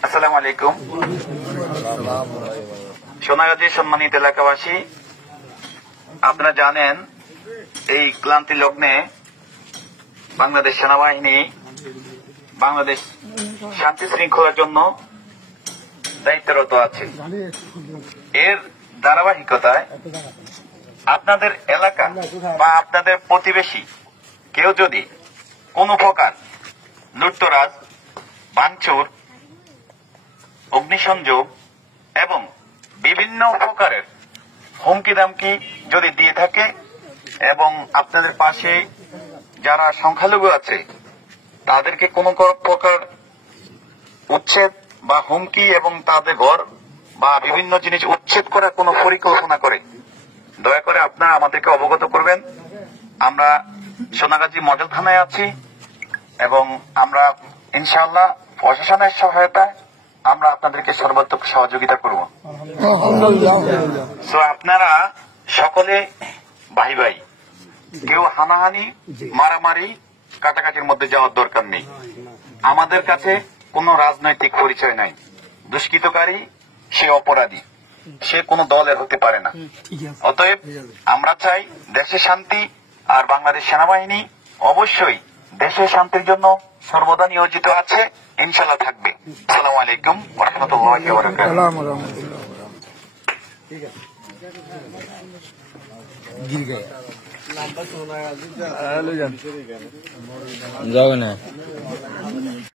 আসসালামু আলাইকুম। সোনাগাজী সম্মানিত এলাকাবাসী, আপনারা জানেন এই ক্লান্তি লগ্নে বাংলাদেশ সেনাবাহিনী বাংলাদেশ শান্তি শৃঙ্খলার জন্য দায়িত্বরত আছে। এর ধারাবাহিকতায় আপনাদের এলাকা বা আপনাদের প্রতিবেশী কেউ যদি কোনো প্রকার লুটতরাজ, ভাঙচুর, অগ্নিসংযোগ এবং বিভিন্ন প্রকারের হুমকি দামকি যদি দিয়ে থাকে এবং আপনাদের পাশে যারা সংখ্যালঘু আছে তাদেরকে কোনো প্রকার উচ্ছেদ বা হুমকি এবং তাদের ঘর বা বিভিন্ন জিনিস উচ্ছেদ করার কোনো পরিকল্পনা করে, দয়া করে আপনারা আমাদেরকে অবগত করবেন। আমরা সোনাগাজী মডেল থানায় আছি এবং আমরা ইনশাআল্লাহ প্রশাসনের সহায়তায় আমরা আপনাদেরকে সর্বাত্মক সহযোগিতা করব। তো আপনারা সকলে ভাই ভাই, কেউ হানাহানি, মারামারি, কাটাকাটির মধ্যে যাওয়ার দরকার নেই। আমাদের কাছে কোনো রাজনৈতিক পরিচয় নাই। দুষ্কৃতকারী সে অপরাধী, সে কোনো দলের হতে পারে না। অতএব আমরা চাই দেশের শান্তি, আর বাংলাদেশ সেনাবাহিনী অবশ্যই দেশের শান্তির জন্য সর্বদা নিয়োজিত আছে, ইনশাল্লাহ থাকবে। আসসালামু আলাইকুম ওয়া রাহমাতুল্লাহি ওয়া বারাকাতুহু।